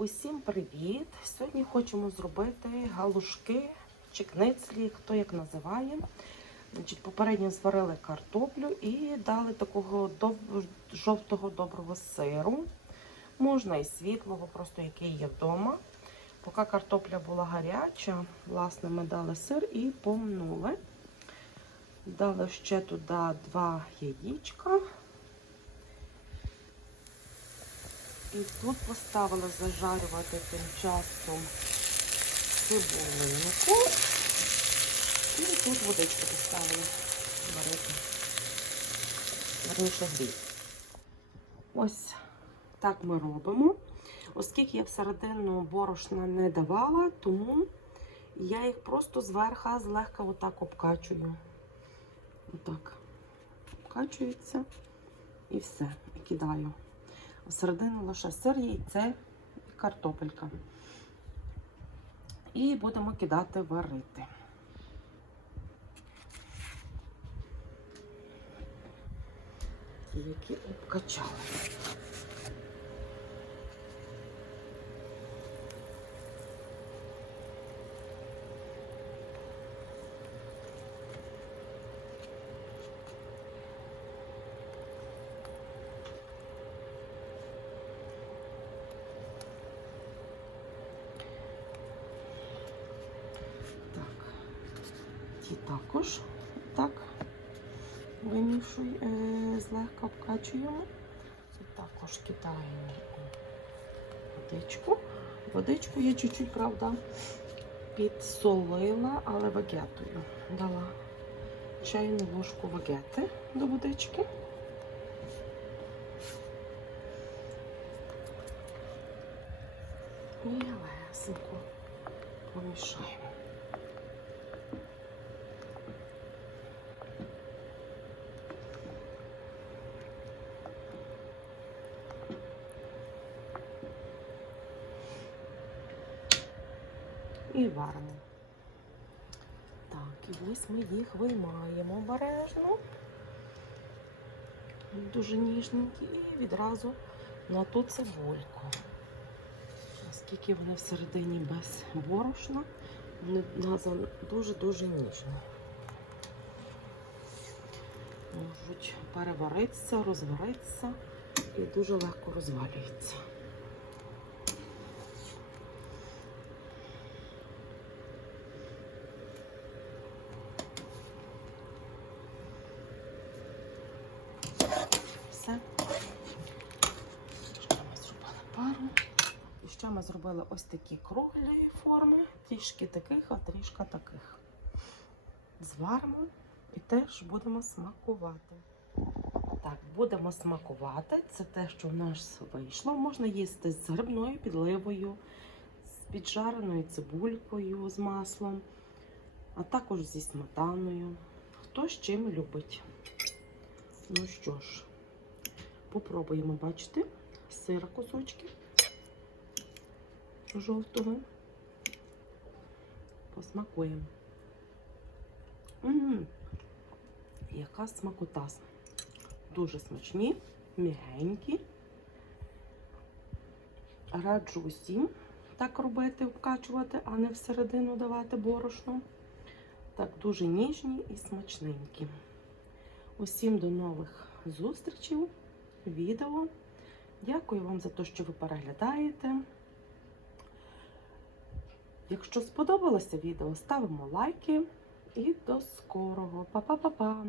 Усім привіт! Сьогодні хочемо зробити галушки чи хто як називає. Значить, попередньо зварили картоплю і дали такого доб- жовтого доброго сиру. Можна і світлого, просто який є вдома. Поки картопля була гаряча, власне, ми дали сир і помнули. Дали ще туди два яєчка. І тут поставила зажарювати тим часом цибулинку. І тут водичку поставила варити. Верніше. Ось так ми робимо. Оскільки я всередину борошна не давала, тому я їх просто зверха злегка отак обкачую. Отак. Обкачується і все. І кидаю. Всередину лише сир, яйце і картопелька. І будемо кидати варити. Які обкачали. Ті також так вимішуємо, е, злегка обкачуємо. Також кидаємо водичку. Водичку я чуть-чуть, правда, підсолила, але вагетою. Дала чайну ложку вагети до водички. І лесенько помішаємо. І варимо. Так, і ось ми їх виймаємо обережно. Дуже ніжненькі і відразу на ту цибульку. Оскільки вони всередині без борошна, вони дуже-дуже ніжні. Можуть переваритися, розваритися і дуже легко розвалюються. Все. Ще ми зробили пару. І ще ми зробили ось такі круглі форми, трішки таких, а трішки таких. Зваримо і теж будемо смакувати. Так, будемо смакувати. Це те, що в нас вийшло. Можна їсти з грибною підливою, з піджареною цибулькою з маслом, а також зі сметаною. Хто з чим любить. Ну що ж, попробуємо бачите, сира кусочки жовтого. Посмакуємо. М-м, яка смакота. Дуже смачні, м'ягенькі. Раджу усім так робити, обкачувати, а не всередину давати борошно. Так, дуже ніжні і смачненькі. Усім до нових зустрічей, відео. Дякую вам за те, що ви переглядаєте. Якщо сподобалося відео, ставимо лайки і до скорого. Па-па-па-па!